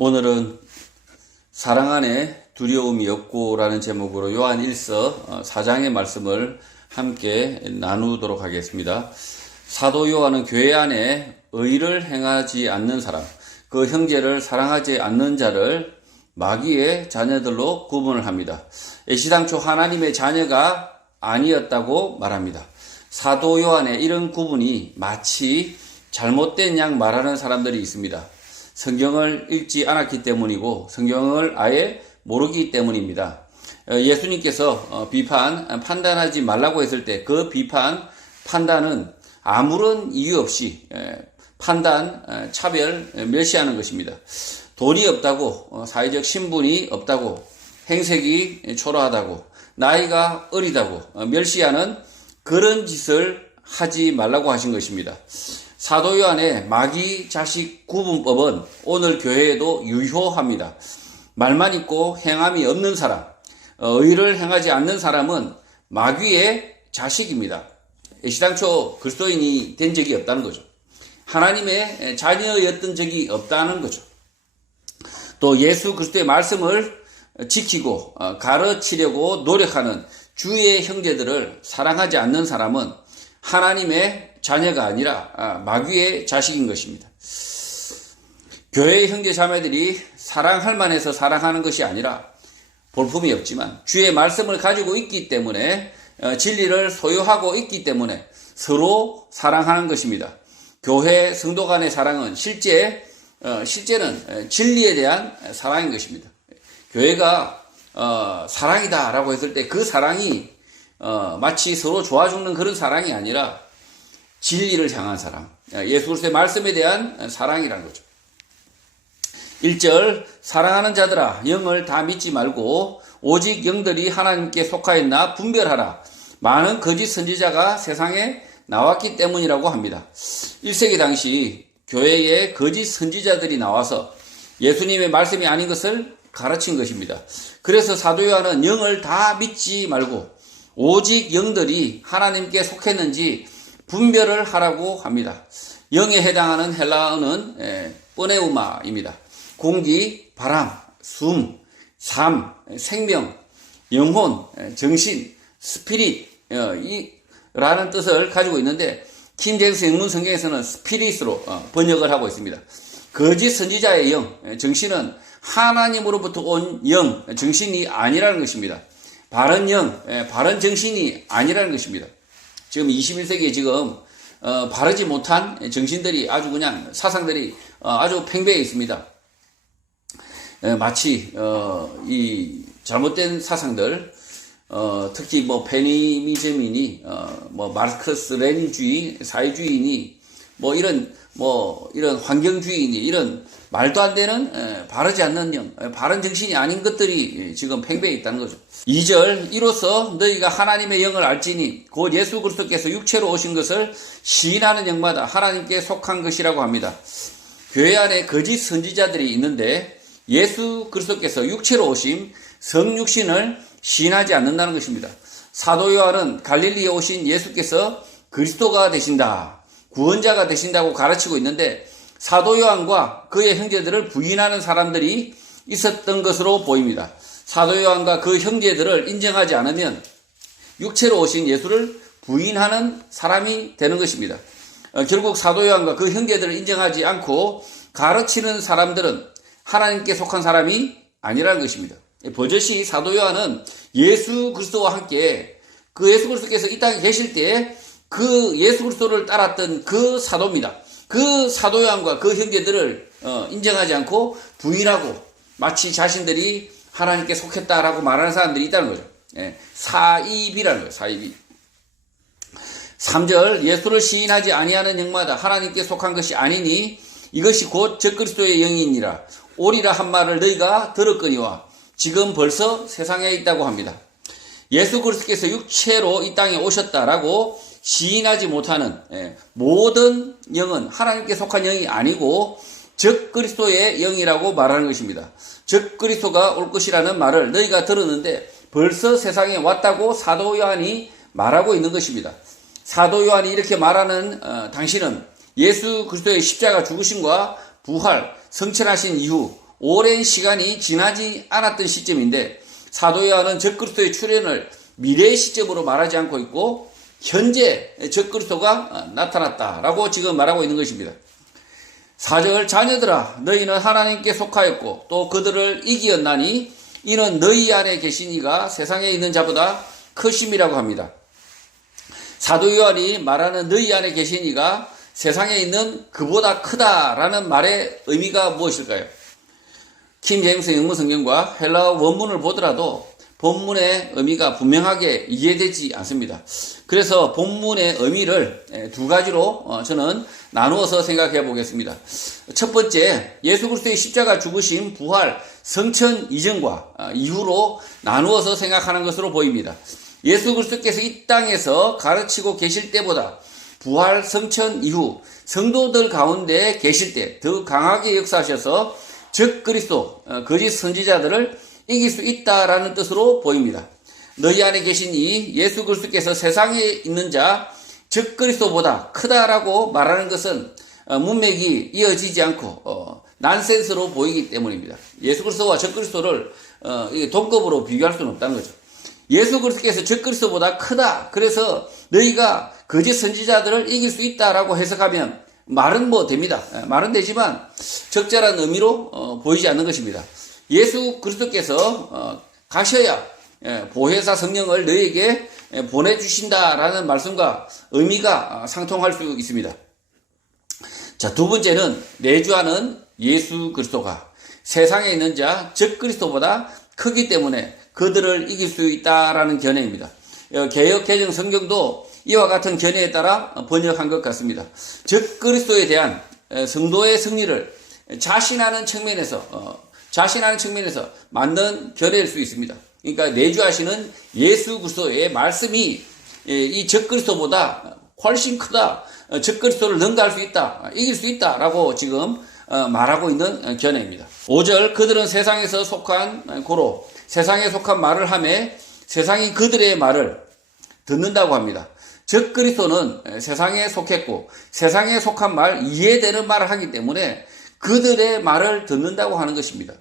오늘은 사랑 안에 두려움이 없고라는 제목으로 요한 1서 4장의 말씀을 함께 나누도록 하겠습니다. 사도 요한은 교회 안에 의를 행하지 않는 사람, 그 형제를 사랑하지 않는 자를 마귀의 자녀들로 구분을 합니다. 애시당초 하나님의 자녀가 아니었다고 말합니다. 사도 요한의 이런 구분이 마치 잘못된 양 말하는 사람들이 있습니다. 성경을 읽지 않았기 때문이고 성경을 아예 모르기 때문입니다. 예수님께서 판단하지 말라고 했을 때 그 판단은 아무런 이유 없이 차별, 멸시하는 것입니다. 돈이 없다고, 사회적 신분이 없다고, 행색이 초라하다고, 나이가 어리다고 멸시하는 그런 짓을 하지 말라고 하신 것입니다. 사도 요한의 마귀 자식 구분법은 오늘 교회에도 유효합니다. 말만 있고 행함이 없는 사람, 의를 행하지 않는 사람은 마귀의 자식입니다. 애시당초 그리스도인이 된 적이 없다는 거죠. 하나님의 자녀였던 적이 없다는 거죠. 또 예수 그리스도의 말씀을 지키고 가르치려고 노력하는 주의 형제들을 사랑하지 않는 사람은 하나님의 자녀가 아니라 마귀의 자식인 것입니다. 교회의 형제 자매들이 사랑할 만해서 사랑하는 것이 아니라 볼품이 없지만 주의 말씀을 가지고 있기 때문에 진리를 소유하고 있기 때문에 서로 사랑하는 것입니다. 교회 성도 간의 사랑은 실제는 진리에 대한 사랑인 것입니다. 교회가 사랑이다라고 했을 때 그 사랑이 마치 서로 좋아 죽는 그런 사랑이 아니라 진리를 향한 사랑, 예수 그리스도의 말씀에 대한 사랑이라는 거죠. 1절, 사랑하는 자들아 영을 다 믿지 말고 오직 영들이 하나님께 속하였나 분별하라. 많은 거짓 선지자가 세상에 나왔기 때문이라고 합니다. 1세기 당시 교회에 거짓 선지자들이 나와서 예수님의 말씀이 아닌 것을 가르친 것입니다. 그래서 사도 요한은 영을 다 믿지 말고 오직 영들이 하나님께 속했는지 분별을 하라고 합니다. 영에 해당하는 헬라어는 뽀네우마입니다. 공기, 바람, 숨, 삶, 생명, 영혼, 정신, 스피릿 라는 뜻을 가지고 있는데 킹제임스 영문 성경에서는 스피릿으로 번역을 하고 있습니다. 거짓 선지자의 영, 정신은 하나님으로부터 온 영, 정신이 아니라는 것입니다. 바른 영, 바른 정신이 아니라는 것입니다. 지금 21세기에 지금 바르지 못한 정신들이 아주 그냥 사상들이 아주 팽배해 있습니다. 마치 이 잘못된 사상들, 특히 페미니즘이니 마르크스 레닌주의, 사회주의니 이런 환경주의니 이런 말도 안 되는 바르지 않는 영, 바른 정신이 아닌 것들이 지금 팽배해 있다는 거죠. 2절, 이로써 너희가 하나님의 영을 알지니 곧 예수 그리스도께서 육체로 오신 것을 시인하는 영마다 하나님께 속한 것이라고 합니다. 교회 안에 거짓 선지자들이 있는데 예수 그리스도께서 육체로 오심, 성육신을 시인하지 않는다는 것입니다. 사도 요한은 갈릴리에 오신 예수께서 그리스도가 되신다, 구원자가 되신다고 가르치고 있는데 사도 요한과 그의 형제들을 부인하는 사람들이 있었던 것으로 보입니다. 사도 요한과 그 형제들을 인정하지 않으면 육체로 오신 예수를 부인하는 사람이 되는 것입니다. 결국 사도 요한과 그 형제들을 인정하지 않고 가르치는 사람들은 하나님께 속한 사람이 아니라는 것입니다. 버젓이 사도 요한은 예수 그리스도와 함께 그 예수 그리스도께서 이 땅에 계실 때 그 예수 그리스도를 따랐던 그 사도입니다. 그 사도 요한과 그 형제들을 인정하지 않고 부인하고 마치 자신들이 하나님께 속했다라고 말하는 사람들이 있다는 거죠. 사입이라는 거예요. 사입이. 3절, 예수를 시인하지 아니하는 영마다 하나님께 속한 것이 아니니 이것이 곧 적그리스도의 영이니라. 오리라 한 말을 너희가 들었거니와 지금 벌써 세상에 있다고 합니다. 예수 그리스도께서 육체로 이 땅에 오셨다라고 시인하지 못하는 모든 영은 하나님께 속한 영이 아니고 적그리스도의 영이라고 말하는 것입니다. 적그리스도가 올 것이라는 말을 너희가 들었는데 벌써 세상에 왔다고 사도 요한이 말하고 있는 것입니다. 사도 요한이 이렇게 말하는 당시는 예수 그리스도의 십자가 죽으심과 부활, 성천하신 이후 오랜 시간이 지나지 않았던 시점인데 사도 요한은 적그리스도의 출현을 미래의 시점으로 말하지 않고 있고 현재 적그리스도가 나타났다라고 지금 말하고 있는 것입니다. 4절 자녀들아 너희는 하나님께 속하였고 또 그들을 이기었나니 이는 너희 안에 계신 이가 세상에 있는 자보다 크심이라고 합니다. 사도 요한이 말하는 너희 안에 계신 이가 세상에 있는 그보다 크다라는 말의 의미가 무엇일까요? 킹 제임스 영문 성경과 헬라어 원문을 보더라도 본문의 의미가 분명하게 이해되지 않습니다. 그래서 본문의 의미를 두 가지로 저는 나누어서 생각해 보겠습니다. 첫 번째, 예수 그리스도의 십자가 죽으심, 부활, 성천 이전과 이후로 나누어서 생각하는 것으로 보입니다. 예수 그리스도께서 이 땅에서 가르치고 계실 때보다 부활, 성천 이후 성도들 가운데 계실 때 더 강하게 역사하셔서 적그리스도, 거짓 선지자들을 이길 수 있다라는 뜻으로 보입니다. 너희 안에 계신 이 예수 그리스도께서 세상에 있는 자 적그리스도보다 크다라고 말하는 것은 문맥이 이어지지 않고 난센스로 보이기 때문입니다. 예수 그리스도와 적그리스도를 동급으로 비교할 수는 없다는 거죠. 예수 그리스도께서 적그리스도보다 크다. 그래서 너희가 거짓 선지자들을 이길 수 있다라고 해석하면 말은 뭐 됩니다. 말은 되지만 적절한 의미로 보이지 않는 것입니다. 예수 그리스도께서 가셔야 보혜사 성령을 너희에게 보내주신다라는 말씀과 의미가 상통할 수 있습니다. 자, 두 번째는 내주하는 예수 그리스도가 세상에 있는 자 적그리스도보다 크기 때문에 그들을 이길 수 있다라는 견해입니다. 개역 개정 성경도 이와 같은 견해에 따라 번역한 것 같습니다. 적그리스도에 대한 성도의 승리를 자신하는 측면에서 맞는 견해일 수 있습니다. 그러니까 내주하시는 예수 그리스도의 말씀이 이 적그리스도보다 훨씬 크다. 적그리스도를 능가할 수 있다. 이길 수 있다라고 지금 말하고 있는 견해입니다. 5절 그들은 세상에서 속한 고로 세상에 속한 말을 하며 세상이 그들의 말을 듣는다고 합니다. 적그리스도는 세상에 속했고 세상에 속한 말, 이해되는 말을 하기 때문에 그들의 말을 듣는다고 하는 것입니다.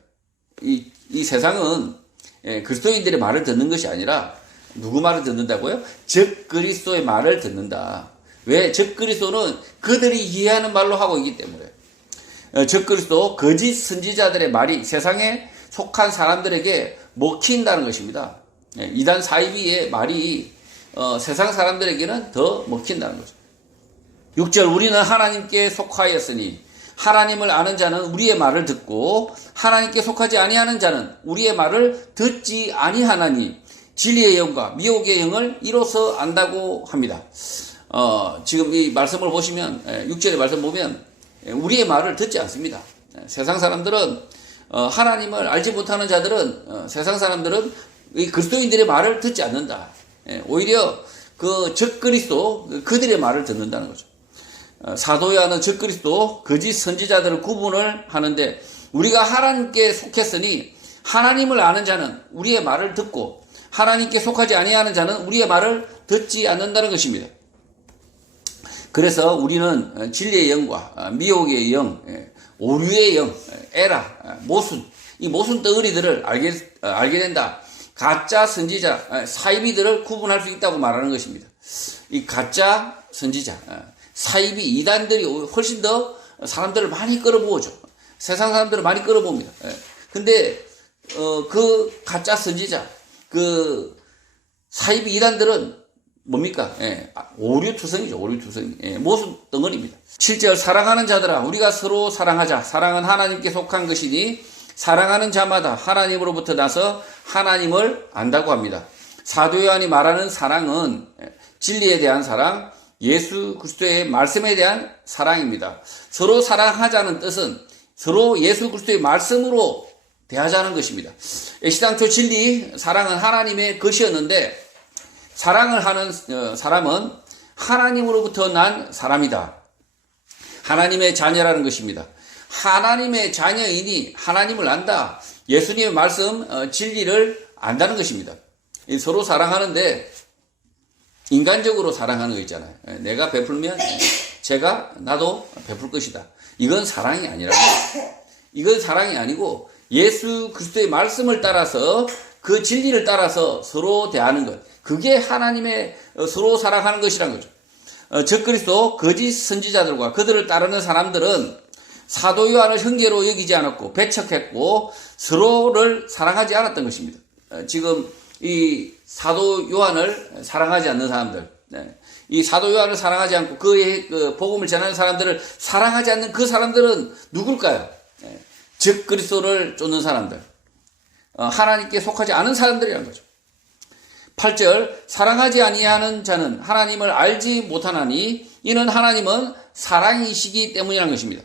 이 세상은 그리스도인들의 말을 듣는 것이 아니라 누구 말을 듣는다고요? 적그리스도의 말을 듣는다. 왜? 적그리스도는 그들이 이해하는 말로 하고 있기 때문에. 적그리스도 거짓 선지자들의 말이 세상에 속한 사람들에게 먹힌다는 것입니다. 이단 사이비의 말이 세상 사람들에게는 더 먹힌다는 거죠. 6절 우리는 하나님께 속하였으니 하나님을 아는 자는 우리의 말을 듣고 하나님께 속하지 아니하는 자는 우리의 말을 듣지 아니하나니 진리의 영과 미혹의 영을 이로써 안다고 합니다. 지금 이 말씀을 보시면 6절의 말씀 보면 우리의 말을 듣지 않습니다. 세상 사람들은 하나님을 알지 못하는 자들은 세상 사람들은 이 그리스도인들의 말을 듣지 않는다. 오히려 그 적그리스도 그들의 말을 듣는다는 거죠. 사도 요한은 적그리스도 거짓 선지자들을 구분을 하는데 우리가 하나님께 속했으니 하나님을 아는 자는 우리의 말을 듣고 하나님께 속하지 아니하는 자는 우리의 말을 듣지 않는다는 것입니다. 그래서 우리는 진리의 영과 미혹의 영, 오류의 영, 에라, 모순, 이 모순 덩어리들을 알게 된다. 가짜 선지자, 사이비들을 구분할 수 있다고 말하는 것입니다. 이 가짜 선지자, 사이비 이단들이 훨씬 더 사람들을 많이 끌어모으죠. 세상 사람들을 많이 끌어모읍니다. 근데 그 가짜 선지자, 그 사이비 이단들은 뭡니까? 오류투성이죠. 오류투성. 모순 덩어리입니다. 7절 사랑하는 자들아 우리가 서로 사랑하자. 사랑은 하나님께 속한 것이니 사랑하는 자마다 하나님으로부터 나서 하나님을 안다고 합니다. 사도 요한이 말하는 사랑은 진리에 대한 사랑, 예수 그리스도의 말씀에 대한 사랑입니다. 서로 사랑하자는 뜻은 서로 예수 그리스도의 말씀으로 대하자는 것입니다. 시당초 진리, 사랑은 하나님의 것이었는데 사랑을 하는 사람은 하나님으로부터 난 사람이다. 하나님의 자녀라는 것입니다. 하나님의 자녀이니 하나님을 안다. 예수님의 말씀, 진리를 안다는 것입니다. 서로 사랑하는데 인간적으로 사랑하는 거 있잖아요. 내가 베풀면 나도 베풀 것이다. 이건 사랑이 아니라고. 이건 사랑이 아니고 예수 그리스도의 말씀을 따라서 그 진리를 따라서 서로 대하는 것. 그게 하나님의 서로 사랑하는 것이란 거죠. 적그리스도 거짓 선지자들과 그들을 따르는 사람들은 사도 요한을 형제로 여기지 않았고 배척했고 서로를 사랑하지 않았던 것입니다. 지금 이 사도 요한을 사랑하지 않는 사람들, 이 사도 요한을 사랑하지 않고 그의 복음을 전하는 사람들을 사랑하지 않는 그 사람들은 누굴까요? 적그리스도를 쫓는 사람들, 하나님께 속하지 않은 사람들이라는 거죠. 8절 사랑하지 아니하는 자는 하나님을 알지 못하나니 이는 하나님은 사랑이시기 때문이라는 것입니다.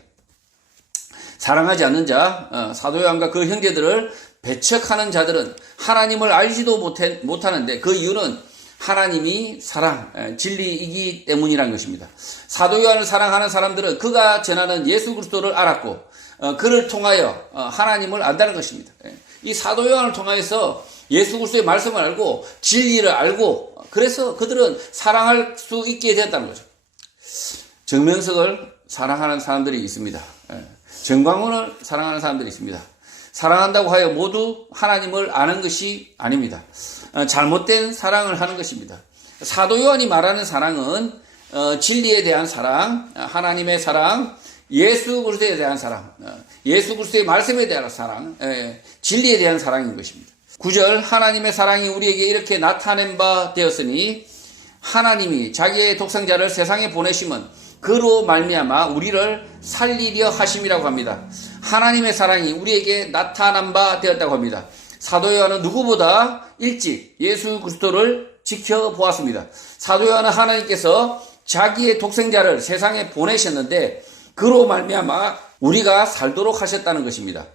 사랑하지 않는 자, 사도 요한과 그 형제들을 배척하는 자들은 하나님을 알지도 못하는데 그 이유는 하나님이 사랑, 진리이기 때문이라는 것입니다. 사도 요한을 사랑하는 사람들은 그가 전하는 예수 그리스도를 알았고 그를 통하여 하나님을 안다는 것입니다. 이 사도 요한을 통하여서 예수 그리스도의 말씀을 알고 진리를 알고 그래서 그들은 사랑할 수 있게 되었다는 거죠. 정명석을 사랑하는 사람들이 있습니다. 정광훈을 사랑하는 사람들이 있습니다. 사랑한다고 하여 모두 하나님을 아는 것이 아닙니다. 잘못된 사랑을 하는 것입니다. 사도 요한이 말하는 사랑은 진리에 대한 사랑, 하나님의 사랑, 예수 그리스도에 대한 사랑, 예수 그리스도의 말씀에 대한 사랑, 진리에 대한 사랑인 것입니다. 9절 하나님의 사랑이 우리에게 이렇게 나타낸 바 되었으니 하나님이 자기의 독생자를 세상에 보내심은 그로 말미암아 우리를 살리려 하심이라고 합니다. 하나님의 사랑이 우리에게 나타난 바 되었다고 합니다. 사도 요한은 누구보다 일찍 예수 그리스도를 지켜보았습니다. 사도 요한은 하나님께서 자기의 독생자를 세상에 보내셨는데 그로 말미암아 우리가 살도록 하셨다는 것입니다.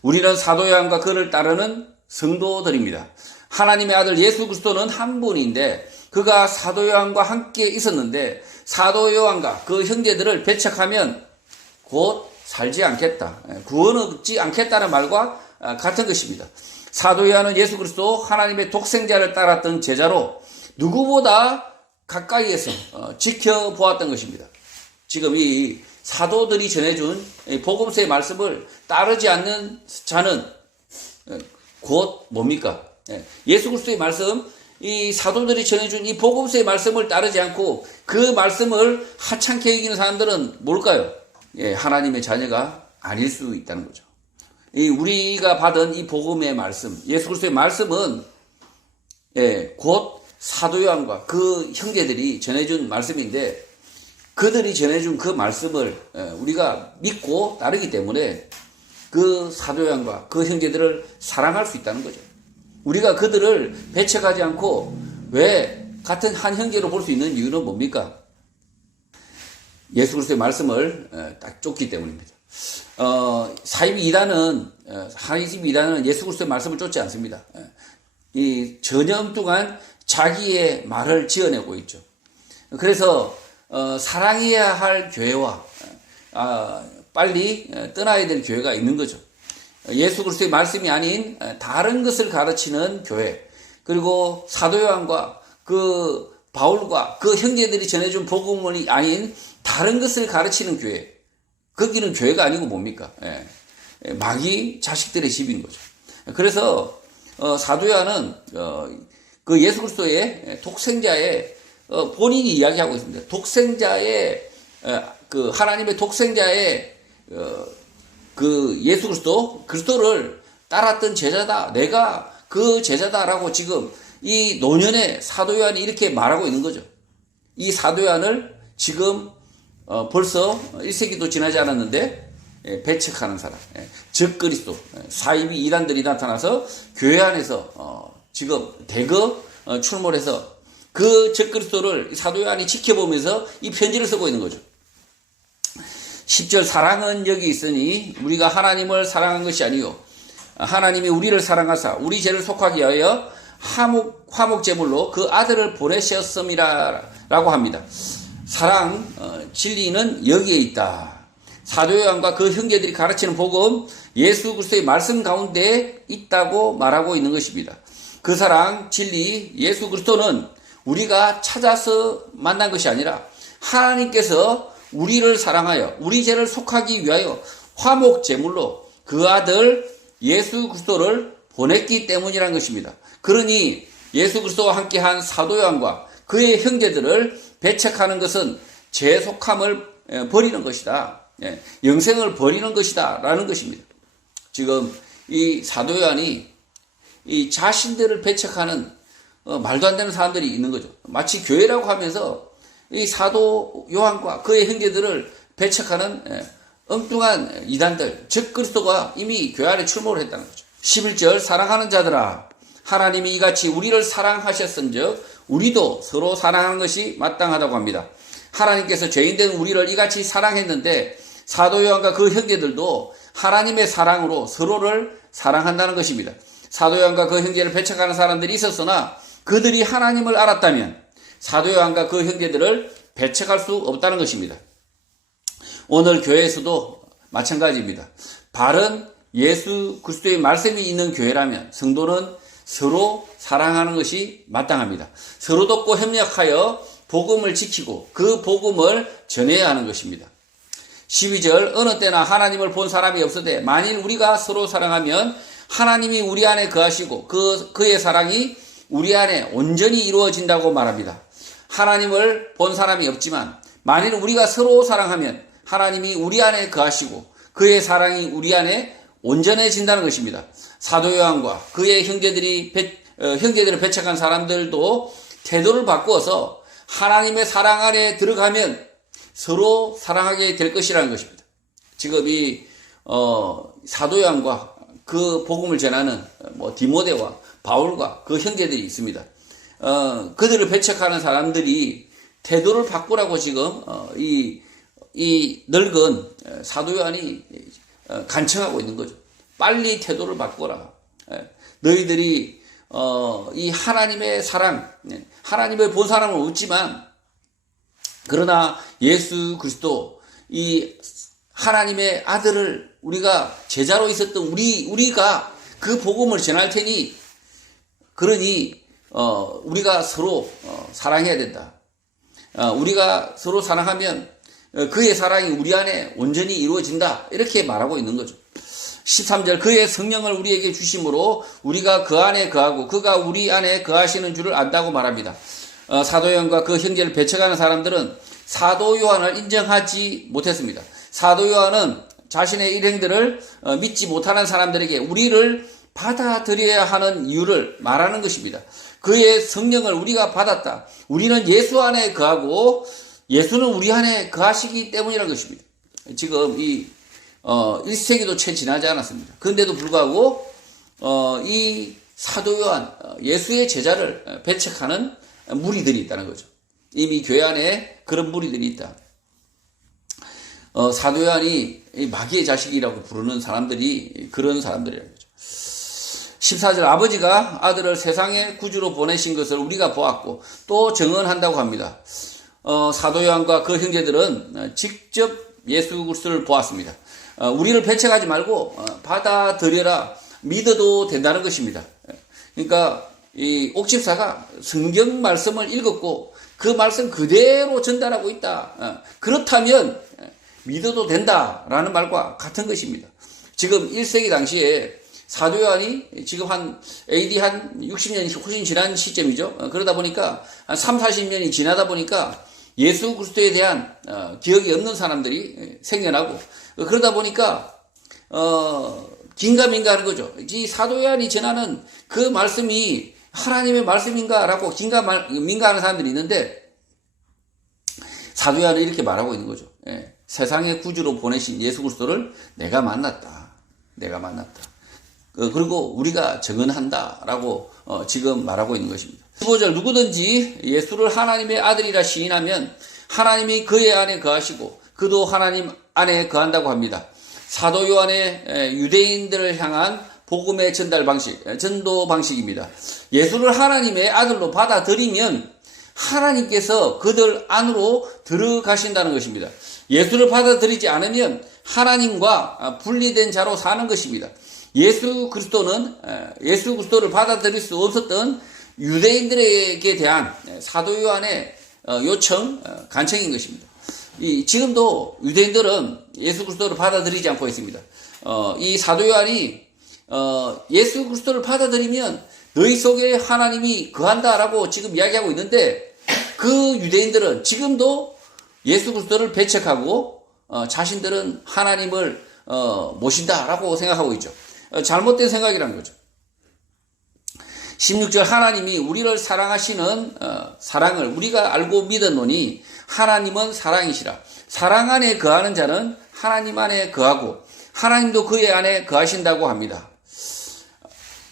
우리는 사도 요한과 그를 따르는 성도들입니다. 하나님의 아들 예수 그리스도는 한 분인데 그가 사도 요한과 함께 있었는데 사도 요한과 그 형제들을 배척하면 곧 살지 않겠다. 구원 얻지 않겠다는 말과 같은 것입니다. 사도 요한은 예수 그리스도 하나님의 독생자를 따랐던 제자로 누구보다 가까이에서 지켜보았던 것입니다. 지금 이 사도들이 전해준 복음서의 말씀을 따르지 않는 자는 곧 뭡니까? 예수 그리스도의 말씀, 이 사도들이 전해준 이 복음서의 말씀을 따르지 않고 그 말씀을 하찮게 여기는 사람들은 뭘까요? 하나님의 자녀가 아닐 수 있다는 거죠. 우리가 받은 이 복음의 말씀, 예수 그리스도의 말씀은 곧 사도 요한과 그 형제들이 전해준 말씀인데 그들이 전해준 그 말씀을 우리가 믿고 따르기 때문에 그 사도 요한과 그 형제들을 사랑할 수 있다는 거죠. 우리가 그들을 배척하지 않고 왜 같은 한 형제로 볼 수 있는 이유는 뭡니까? 예수 그리스도의 말씀을 딱 쫓기 때문입니다. 사이비 이단은 예수 그리스도의 말씀을 쫓지 않습니다. 이 전혀 엉뚱한 자기의 말을 지어내고 있죠. 그래서 사랑해야 할 교회와 빨리 떠나야 될 교회가 있는 거죠. 예수 그리스도의 말씀이 아닌 다른 것을 가르치는 교회, 그리고 사도 요한과 그 바울과 그 형제들이 전해준 복음이 아닌 다른 것을 가르치는 교회, 거기는 교회가 아니고 뭡니까? 마귀 자식들의 집인 거죠. 그래서 사도 요한은 그 예수 그리스도의 독생자의 본인이 이야기하고 있습니다. 독생자의 그 하나님의 독생자의 그 예수 그리스도를 따랐던 제자다. 내가 그 제자다라고 지금 이 노년의 사도 요한이 이렇게 말하고 있는 거죠. 이 사도 요한을 지금 벌써 1세기도 지나지 않았는데 배척하는 사람, 적그리스도, 사이비 이단들이 나타나서 교회 안에서 지금 대거 출몰해서 그 적그리스도를 사도 요한이 지켜보면서 이 편지를 쓰고 있는 거죠. 10절 사랑은 여기 있으니 우리가 하나님을 사랑한 것이 아니요 하나님이 우리를 사랑하사 우리 죄를 속하기 위하여 화목제물로 그 아들을 보내셨음이라고 합니다. 사랑, 진리는 여기에 있다. 사도 요한과 그 형제들이 가르치는 복음, 예수 그리스도의 말씀 가운데 있다고 말하고 있는 것입니다. 그 사랑, 진리, 예수 그리스도는 우리가 찾아서 만난 것이 아니라 하나님께서 우리를 사랑하여 우리 죄를 속하기 위하여 화목제물로 그 아들 예수 그리스도를 보냈기 때문이라는 것입니다. 그러니 예수 그리스도와 함께한 사도 요한과 그의 형제들을 배척하는 것은 죄속함을 버리는 것이다. 영생을 버리는 것이다. 라는 것입니다. 지금 이 사도 요한이 이 자신들을 배척하는 말도 안 되는 사람들이 있는 거죠. 마치 교회라고 하면서 이 사도 요한과 그의 형제들을 배척하는 엉뚱한 이단들, 즉 그리스도가 이미 교회 안에 출몰을 했다는 거죠. 11절 사랑하는 자들아 하나님이 이같이 우리를 사랑하셨은즉 우리도 서로 사랑하는 것이 마땅하다고 합니다. 하나님께서 죄인된 우리를 이같이 사랑했는데 사도 요한과 그 형제들도 하나님의 사랑으로 서로를 사랑한다는 것입니다. 사도 요한과 그 형제를 배척하는 사람들이 있었으나 그들이 하나님을 알았다면 사도 요한과 그 형제들을 배척할 수 없다는 것입니다. 오늘 교회에서도 마찬가지입니다. 바른 예수 그리스도의 말씀이 있는 교회라면 성도는 서로 사랑하는 것이 마땅합니다. 서로 돕고 협력하여 복음을 지키고 그 복음을 전해야 하는 것입니다. 12절 어느 때나 하나님을 본 사람이 없으되 만일 우리가 서로 사랑하면 하나님이 우리 안에 거하시고 그의 사랑이 우리 안에 온전히 이루어진다고 말합니다. 하나님을 본 사람이 없지만 만일 우리가 서로 사랑하면 하나님이 우리 안에 거하시고 그의 사랑이 우리 안에 온전해진다는 것입니다. 사도 요한과 그의 형제들을 배척한 사람들도 태도를 바꾸어서 하나님의 사랑 안에 들어가면 서로 사랑하게 될 것이라는 것입니다. 지금 이 사도 요한과 그 복음을 전하는 디모데와 바울과 그 형제들이 있습니다. 그들을 배척하는 사람들이 태도를 바꾸라고 지금 이 늙은 사도 요한이 간청하고 있는 거죠. 빨리 태도를 바꿔라. 너희들이 이 하나님의 사랑, 하나님을 본 사람은 없지만 그러나 예수 그리스도 이 하나님의 아들을 우리가 제자로 있었던 우리가 그 복음을 전할 테니 그러니 우리가 서로 사랑해야 된다. 우리가 서로 사랑하면 그의 사랑이 우리 안에 온전히 이루어진다. 이렇게 말하고 있는 거죠. 13절 그의 성령을 우리에게 주심으로 우리가 그 안에 거하고 그가 우리 안에 거하시는 줄을 안다고 말합니다. 사도 요한과 그 형제를 배척하는 사람들은 사도 요한을 인정하지 못했습니다. 사도 요한은 자신의 일행들을 믿지 못하는 사람들에게 우리를 받아들여야 하는 이유를 말하는 것입니다. 그의 성령을 우리가 받았다. 우리는 예수 안에 거하고 예수는 우리 안에 거하시기 때문이라는 것입니다. 지금 1세기도 채 지나지 않았습니다. 그런데도 불구하고 이 사도 요한 예수의 제자를 배척하는 무리들이 있다는 거죠. 이미 교회 안에 그런 무리들이 있다. 사도 요한이 마귀의 자식이라고 부르는 사람들이 그런 사람들이라는 거죠. 14절 아버지가 아들을 세상의 구주로 보내신 것을 우리가 보았고 또 증언한다고 합니다. 사도 요한과 그 형제들은 직접 예수 그리스도를 보았습니다. 우리를 배척하지 말고 받아들여라 믿어도 된다는 것입니다. 그러니까 이 옥집사가 성경 말씀을 읽었고 그 말씀 그대로 전달하고 있다. 그렇다면 믿어도 된다라는 말과 같은 것입니다. 지금 1세기 당시에 사도 요한이 지금 AD 한 60년이 훨씬 지난 시점이죠. 그러다 보니까 한 3, 40년이 지나다 보니까 예수 그리스도에 대한 기억이 없는 사람들이 생겨나고 그러다 보니까 긴가민가하는 거죠. 이 사도 요한이 전하는 그 말씀이 하나님의 말씀인가라고 긴가민가하는 사람들이 있는데 사도 요한은 이렇게 말하고 있는 거죠. 세상의 구주로 보내신 예수 그리스도를 내가 만났다. 그리고 우리가 증언한다라고 지금 말하고 있는 것입니다. 15절 누구든지 예수를 하나님의 아들이라 시인하면 하나님이 그의 안에 거하시고 그도 하나님 안에 거한다고 합니다. 사도 요한의 유대인들을 향한 복음의 전도 방식입니다. 예수를 하나님의 아들로 받아들이면 하나님께서 그들 안으로 들어가신다는 것입니다. 예수를 받아들이지 않으면 하나님과 분리된 자로 사는 것입니다. 예수 그리스도를 받아들일 수 없었던 유대인들에게 대한 사도 요한의 간청인 것입니다. 지금도 유대인들은 예수 그리스도를 받아들이지 않고 있습니다. 이 사도 요한이 예수 그리스도를 받아들이면 너희 속에 하나님이 거한다라고 지금 이야기하고 있는데, 그 유대인들은 지금도 예수 그리스도를 배척하고 자신들은 하나님을 모신다라고 생각하고 있죠. 잘못된 생각이라는 거죠. 16절, 하나님이 우리를 사랑하시는 사랑을 우리가 알고 믿었노니 하나님은 사랑이시라. 사랑 안에 거하는 자는 하나님 안에 거하고 하나님도 그의 안에 거하신다고 합니다.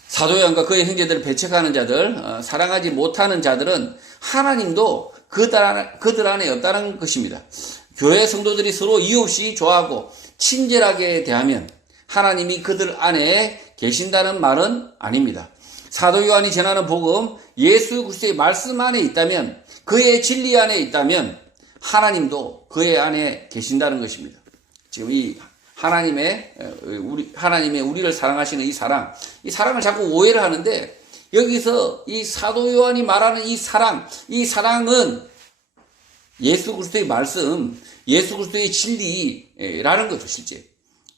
사도 요한과 그의 형제들을 배척하는 자들, 사랑하지 못하는 자들은 하나님도 그들 안에 없다는 것입니다. 교회 성도들이 서로 이유 없이 좋아하고 친절하게 대하면 하나님이 그들 안에 계신다는 말은 아닙니다. 사도 요한이 전하는 복음, 예수 그리스도의 말씀 안에 있다면, 그의 진리 안에 있다면 하나님도 그의 안에 계신다는 것입니다. 지금 이 하나님의 우리를 사랑하시는 이 사랑을 자꾸 오해를 하는데, 여기서 이 사도 요한이 말하는 이 사랑은 예수 그리스도의 말씀, 예수 그리스도의 진리라는 거죠, 실제.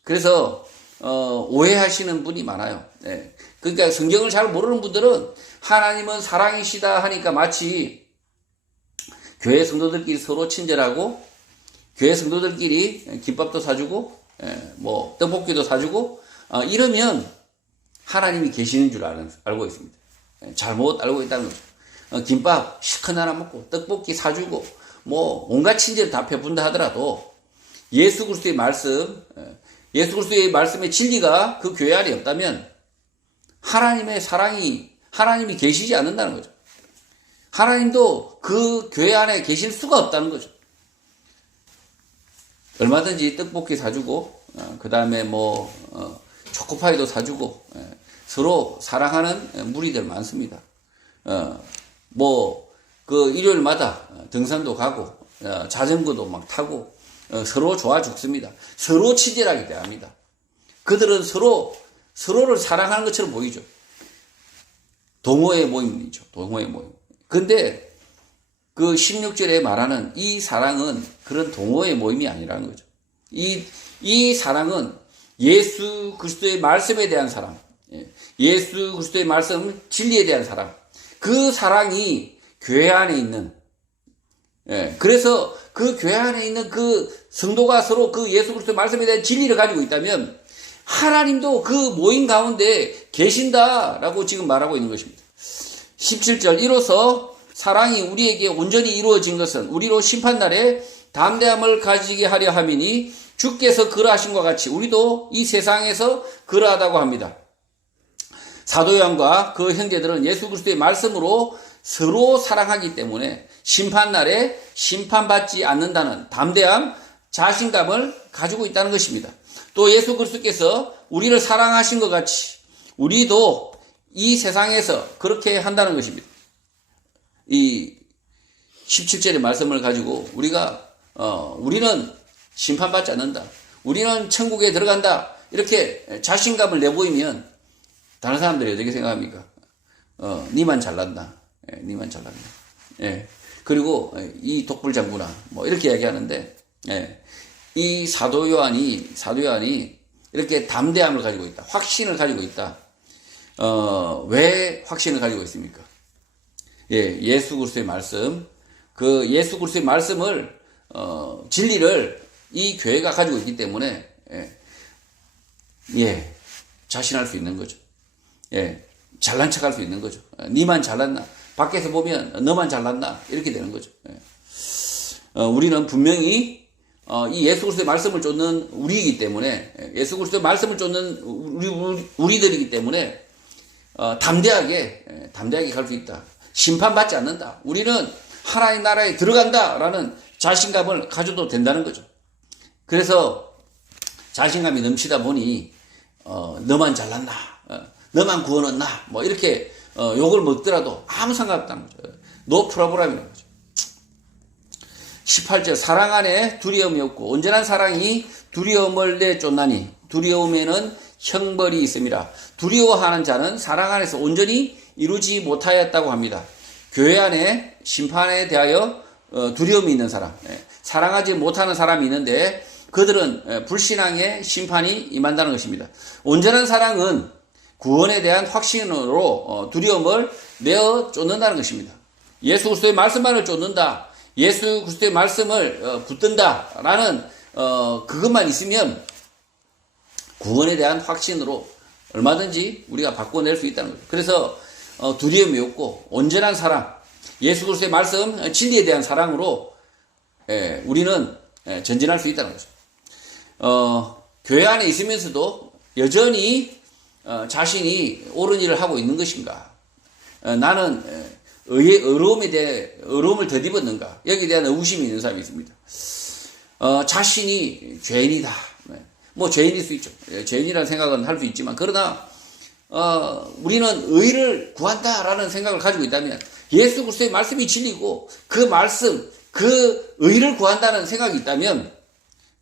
그래서 오해하시는 분이 많아요. 그러니까 성경을 잘 모르는 분들은 하나님은 사랑이시다 하니까 마치 교회 성도들끼리 서로 친절하고, 교회 성도들끼리 김밥도 사주고, 뭐 떡볶이도 사주고, 이러면 하나님이 계시는 줄 알고 있습니다. 잘못 알고 있다는 거죠. 김밥 시큰 하나 먹고 떡볶이 사주고 뭐 온갖 친절 다 베푼다 하더라도 예수 그리스도의 말씀, 예수 그리스도의 말씀의 진리가 그 교회 안에 없다면 하나님의 사랑이, 하나님이 계시지 않는다는 거죠. 하나님도 그 교회 안에 계실 수가 없다는 거죠. 얼마든지 떡볶이 사주고, 그 다음에 뭐 초코파이도 사주고, 서로 사랑하는 무리들 많습니다. 그 일요일마다 등산도 가고, 자전거도 막 타고, 서로 좋아 죽습니다. 서로 친절하게 대합니다. 그들은 서로를 사랑하는 것처럼 보이죠. 동호회 모임이죠. 동호회 모임. 근데 그 16절에 말하는 이 사랑은 그런 동호회 모임이 아니라는 거죠. 이 사랑은 예수 그리스도의 말씀에 대한 사랑, 예수 그리스도의 말씀 진리에 대한 사랑, 그 사랑이 교회 안에 있는, 그래서 그 교회 안에 있는 그 성도가 서로 그 예수 그리스도의 말씀에 대한 진리를 가지고 있다면 하나님도 그 모임 가운데 계신다라고 지금 말하고 있는 것입니다. 17절, 이로써 사랑이 우리에게 온전히 이루어진 것은 우리로 심판날에 담대함을 가지게 하려 함이니 주께서 그러하신 것 같이 우리도 이 세상에서 그러하다고 합니다. 사도 요한과 그 형제들은 예수 그리스도의 말씀으로 서로 사랑하기 때문에 심판날에 심판받지 않는다는 담대함, 자신감을 가지고 있다는 것입니다. 또 예수 그리스도께서 우리를 사랑하신 것 같이 우리도 이 세상에서 그렇게 한다는 것입니다. 이 17절의 말씀을 가지고 우리는 심판받지 않는다, 우리는 천국에 들어간다, 이렇게 자신감을 내보이면 다른 사람들이 어떻게 생각합니까? 니만 잘났나? 니만 잘났나? 그리고 이 독불장구나, 뭐 이렇게 이야기하는데, 이 사도 요한이 이렇게 담대함을 가지고 있다, 확신을 가지고 있다. 왜 확신을 가지고 있습니까? 예수 그리스도의 말씀, 그 예수 그리스도의 말씀을 진리를 이 교회가 가지고 있기 때문에 자신할 수 있는 거죠. 잘난 척할 수 있는 거죠. 니만 잘났나? 밖에서 보면 너만 잘났나? 이렇게 되는 거죠. 우리는 분명히 이 예수 그리스도의 말씀을 쫓는 우리이기 때문에, 예수 그리스도의 말씀을 쫓는 우리들이기 때문에 담대하게 갈 수 있다. 심판받지 않는다. 우리는 하나님 나라에 들어간다라는 자신감을 가져도 된다는 거죠. 그래서 자신감이 넘치다 보니 너만 잘났나, 너만 구원 얻나, 뭐 이렇게 욕을 먹더라도 아무 상관없다는 거죠. 노 프로브람이라는 거죠. 18절, 사랑 안에 두려움이 없고 온전한 사랑이 두려움을 내쫓나니 두려움에는 형벌이 있음이라. 두려워하는 자는 사랑 안에서 온전히 이루지 못하였다고 합니다. 교회 안에 심판에 대하여 두려움이 있는 사람, 사랑하지 못하는 사람이 있는데 그들은 불신앙의 심판이 임한다는 것입니다. 온전한 사랑은 구원에 대한 확신으로 두려움을 내어 쫓는다는 것입니다. 예수 그리스도의 말씀만을 쫓는다, 예수 그리스도의 말씀을 붙든다라는 그것만 있으면 구원에 대한 확신으로 얼마든지 우리가 바꿔낼 수 있다는 거죠. 그래서 두려움이 없고 온전한 사랑, 예수 그리스도의 말씀, 진리에 대한 사랑으로 우리는 전진할 수 있다는 거죠. 교회 안에 있으면서도 여전히 자신이 옳은 일을 하고 있는 것인가? 나는 어려움에 대해 어려움을 덧입었는가? 여기에 대한 의구심이 있는 사람이 있습니다. 자신이 죄인이다. 뭐 죄인일 수 있죠. 죄인이라는 생각은 할 수 있지만, 그러나 우리는 의를 구한다라는 생각을 가지고 있다면, 예수 그리스도의 말씀이 진리고 그 말씀, 그 의를 구한다는 생각이 있다면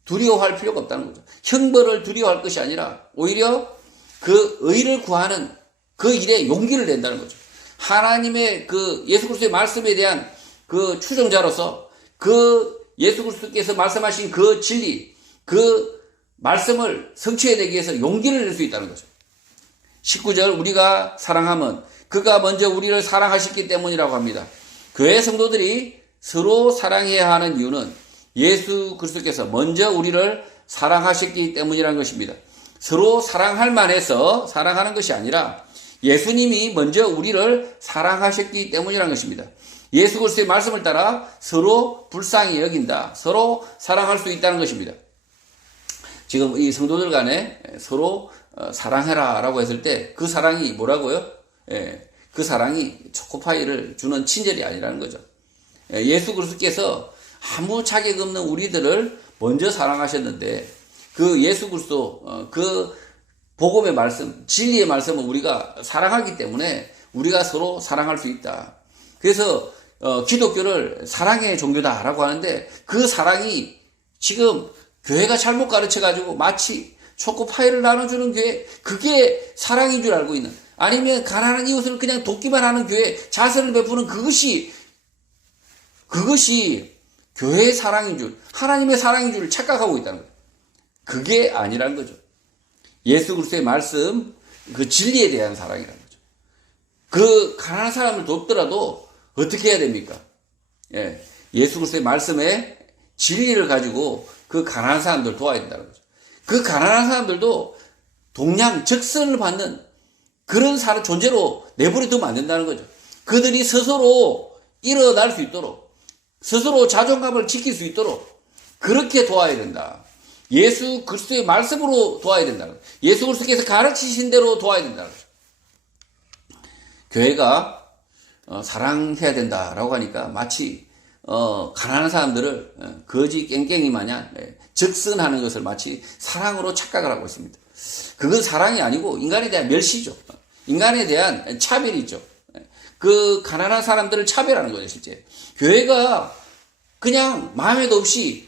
두려워할 필요가 없다는 거죠. 형벌을 두려워할 것이 아니라 오히려 그 의를 구하는 그 일에 용기를 낸다는 거죠. 하나님의 그 예수 그리스도의 말씀에 대한 그 추종자로서 그 예수 그리스도께서 말씀하신 그 진리, 그 말씀을 성취해내기 위해서 용기를 낼 수 있다는 거죠. 19절, 우리가 사랑함은 그가 먼저 우리를 사랑하셨기 때문이라고 합니다. 교회 성도들이 서로 사랑해야 하는 이유는 예수 그리스도께서 먼저 우리를 사랑하셨기 때문이라는 것입니다. 서로 사랑할 만해서 사랑하는 것이 아니라 예수님이 먼저 우리를 사랑하셨기 때문이라는 것입니다. 예수 그리스도의 말씀을 따라 서로 불쌍히 여긴다, 서로 사랑할 수 있다는 것입니다. 지금 이 성도들 간에 서로 사랑해라 라고 했을 때 그 사랑이 뭐라고요? 그 사랑이 초코파이를 주는 친절이 아니라는 거죠. 예수 그리스도께서 아무 자격 없는 우리들을 먼저 사랑하셨는데, 그 예수 그리스도 그 복음의 말씀, 진리의 말씀을 우리가 사랑하기 때문에 우리가 서로 사랑할 수 있다. 그래서 기독교를 사랑의 종교다라고 하는데, 그 사랑이 지금 교회가 잘못 가르쳐가지고 마치 초코파이를 나눠주는 교회, 그게 사랑인 줄 알고 있는, 아니면 가난한 이웃을 그냥 돕기만 하는 교회, 자선을 베푸는 그것이 교회의 사랑인 줄, 하나님의 사랑인 줄 착각하고 있다는 거예요. 그게 아니라는 거죠. 예수 그리스도의 말씀, 그 진리에 대한 사랑이라는 거죠. 그 가난한 사람을 돕더라도 어떻게 해야 됩니까? 예수 그리스도의 말씀에 진리를 가지고 그 가난한 사람들 도와야 된다는 거죠. 그 가난한 사람들도 동양 적선을 받는 그런 존재로 내버려 두면 안 된다는 거죠. 그들이 스스로 일어날 수 있도록, 스스로 자존감을 지킬 수 있도록 그렇게 도와야 된다. 예수 그리스도의 말씀으로 도와야 된다는 거죠. 예수 그리스도께서 가르치신 대로 도와야 된다는 거죠. 교회가 사랑해야 된다라고 하니까 마치 가난한 사람들을 거지 깽깽이 마냥 적선하는 것을 마치 사랑으로 착각을 하고 있습니다. 그건 사랑이 아니고 인간에 대한 멸시죠. 인간에 대한 차별이죠. 그 가난한 사람들을 차별하는 거죠, 실제. 교회가 그냥 마음에도 없이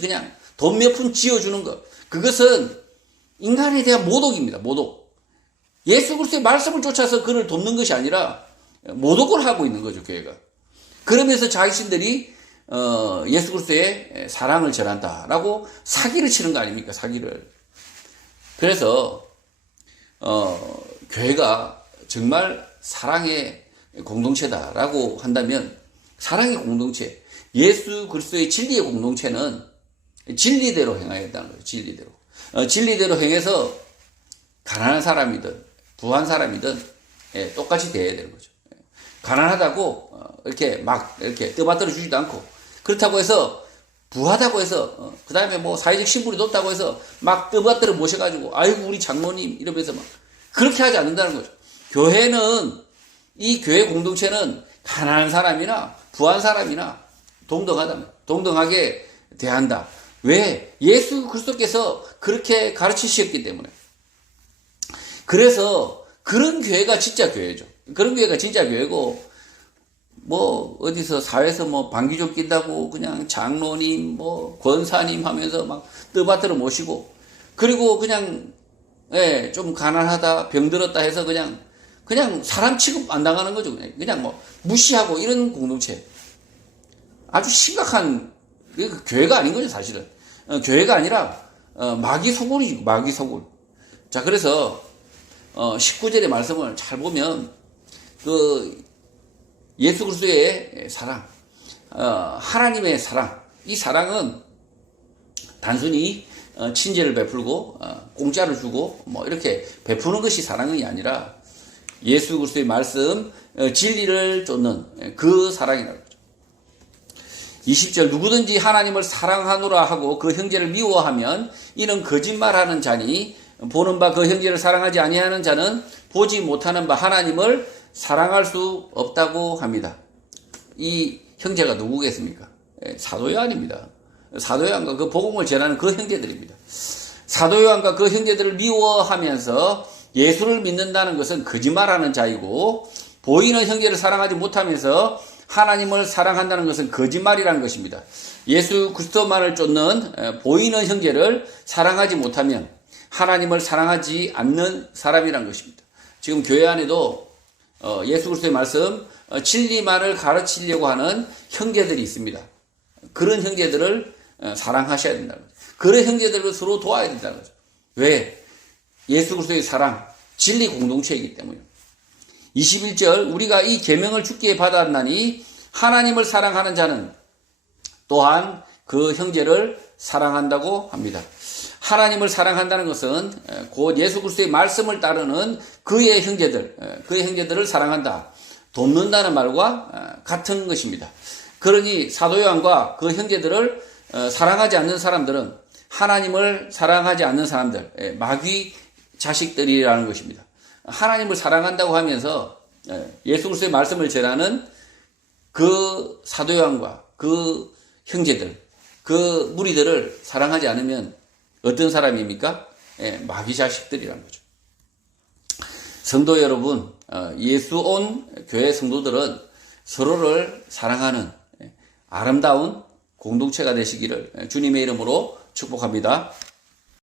그냥 돈 몇 푼 지어주는 것, 그것은 인간에 대한 모독입니다. 모독. 예수 그리스도의 말씀을 쫓아서 그를 돕는 것이 아니라 모독을 하고 있는 거죠, 교회가. 그러면서 자신들이 예수 그리스도의 사랑을 전한다라고 사기를 치는 거 아닙니까? 사기를. 그래서 교회가 정말 사랑의 공동체다라고 한다면, 사랑의 공동체, 예수 그리스도의 진리의 공동체는 진리대로 행하겠다는 거예요. 진리대로 행해서 가난한 사람이든 부한 사람이든 똑같이 대해야 되는 거죠. 가난하다고 이렇게 떠받들어 주지도 않고, 그렇다고 해서 부하다고 해서 그 다음에 뭐 사회적 신분이 높다고 해서 막 떠받들어 모셔가지고 아이고 우리 장로님 이러면서 막 그렇게 하지 않는다는 거죠. 교회는, 이 교회 공동체는 가난한 사람이나 부한 사람이나 동등하게 대한다. 왜? 예수 그리스도께서 그렇게 가르치셨기 때문에. 그래서 그런 교회가 진짜 교회죠. 그런 교회가 진짜 교회고, 뭐 어디서 사회에서 뭐 방귀좀 낀다고 그냥 장로님 뭐 권사님 하면서 막 떠받들어 모시고, 그리고 그냥 좀 가난하다 병들었다 해서 그냥 사람 취급 안 당하는 거죠. 그냥 뭐 무시하고 이런 공동체, 아주 심각한 교회가 아닌 거죠, 사실은. 교회가 아니라 마귀 소굴이죠. 마귀 소굴. 자, 그래서 19절의 말씀을 잘 보면 그 예수 그리스도의 사랑, 하나님의 사랑, 이 사랑은 단순히 친절을 베풀고 공짜를 주고 뭐 이렇게 베푸는 것이 사랑이 아니라 예수 그리스도의 말씀, 진리를 쫓는 그 사랑이라고 하죠. 20절 누구든지 하나님을 사랑하노라 하고 그 형제를 미워하면 이는 거짓말하는 자니 보는 바 그 형제를 사랑하지 아니하는 자는 보지 못하는 바 하나님을 사랑할 수 없다고 합니다. 이 형제가 누구겠습니까? 사도 요한입니다. 사도 요한과 그 복음을 전하는 그 형제들입니다. 사도 요한과 그 형제들을 미워하면서 예수를 믿는다는 것은 거짓말하는 자이고 보이는 형제를 사랑하지 못하면서 하나님을 사랑한다는 것은 거짓말이라는 것입니다. 예수 그리스도만을 쫓는 보이는 형제를 사랑하지 못하면 하나님을 사랑하지 않는 사람이라는 것입니다. 지금 교회 안에도 예수 그리스도의 말씀 진리만을 가르치려고 하는 형제들이 있습니다. 그런 형제들을 사랑하셔야 된다는 거죠. 그런 형제들을 서로 도와야 된다는 거죠. 왜? 예수 그리스도의 사랑, 진리 공동체이기 때문에. 21절 우리가 이 계명을 주께 받았나니 하나님을 사랑하는 자는 또한 그 형제를 사랑한다고 합니다. 하나님을 사랑한다는 것은 곧 예수 그리스도의 말씀을 따르는 그의 형제들을 사랑한다. 돕는다는 말과 같은 것입니다. 그러니 사도 요한과 그 형제들을 사랑하지 않는 사람들은 하나님을 사랑하지 않는 사람들, 마귀 자식들이라는 것입니다. 하나님을 사랑한다고 하면서 예수 그리스도의 말씀을 전하는 그 사도 요한과 그 형제들, 그 무리들을 사랑하지 않으면 어떤 사람입니까? 마귀 자식들이라는 거죠. 성도 여러분, 예수 온 교회 성도들은 서로를 사랑하는 아름다운 공동체가 되시기를 주님의 이름으로 축복합니다.